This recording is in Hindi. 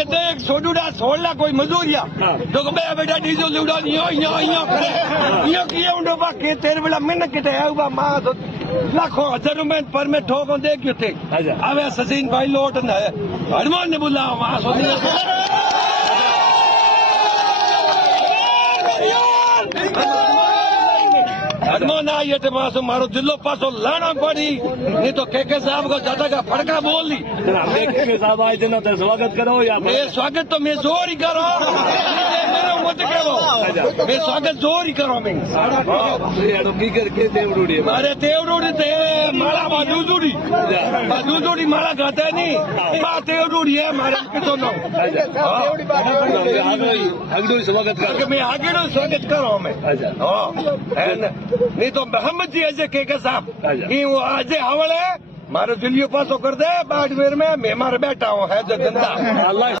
ये देख छोड़ूड़ा छोड़ला कोई मजूरिया तो बेटा डीजल उड़ा यो करे यो किए उंडो बाकी तेरे बेला मिन किते आउबा मां तो लाखों हजार रुपए पर में ठोको दे क्यों थे अब सचिन भाई लोट न हनुमान ने बोला वहां हनुमान आई तो मासो मारो दिलो पासो लाना पड़ी नहीं तो के साहब को ज्यादा का फड़का बोल दी के साहब आए थे ना तो स्वागत करो या मैं स्वागत तो मैं जोर ही करो मत करो मैं स्वागत जोर ही करो मैं करके देवडूडी मारे देवडूडी थे माला बादूडी माला गाता है नहीं माँ देवडूडी है मारे तो ना आगे स्वागत कर मैं आगे स्वागत करो मैं नहीं तो मोहम्मद जी अजय के साहब वो अजय हवल है मारो दिलियो पासो कर दे बाड़मेर में मैं मारे बैठा हूँ है जो गंदा